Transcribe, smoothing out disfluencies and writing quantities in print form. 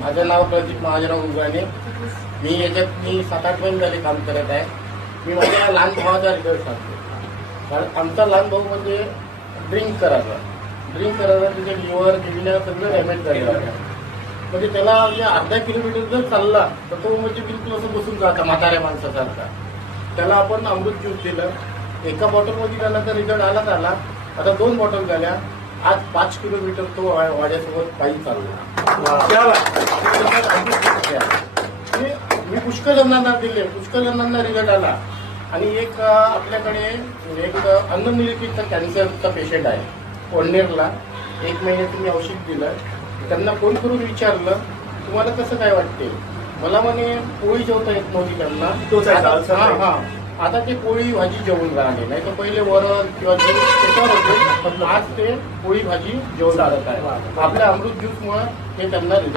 माझं नाव प्रदीप महाजराव उगाणे. मी 7-8 महिने झाले काम करत आहे. मी माझ्या लहान भावाचा रिझल्ट सांगतो. कारण आमचा लहान भाऊ म्हणजे ड्रिंक करायचा त्याचे लिव्हर किडन्या सगळं डॅमेज झालेलं आहे. म्हणजे त्याला म्हणजे अर्धा किलोमीटर जर चालला तर तो म्हणजे बिलकुल असं बसून जाता म्हाताऱ्या माणसासारखा. त्याला आपण अमृत ज्यूस दिलं. एका बॉटलमध्ये त्याला तर रिझल्ट आला. आता 2 बॉटल झाल्या. आज 5 किलोमीटर तो माझ्यासोबत पायी चालला. मी पुष्कळ जणांना दिले, पुष्कळ जणांना रिझल्ट आला. आणि एक आपल्याकडे एक अन्ननलिकेचा कॅन्सरचा पेशंट आहे कोंढेरला. 1 महिन्याचं मी औषध दिलं. त्यांना फोन करून विचारलं तुम्हाला कसं काय वाटते. मला म्हणे पोळी जेवता येत नव्हती त्यांना. आता ते पोळी भाजी जेवून राहिले. नाही तर पहिले वरण किंवा त्याच्यावर होते, पण आज ते पोळी भाजी जेवून राहत आहे. आपल्या अमृत ज्यूसमुळे हे त्यांना रिझल्ट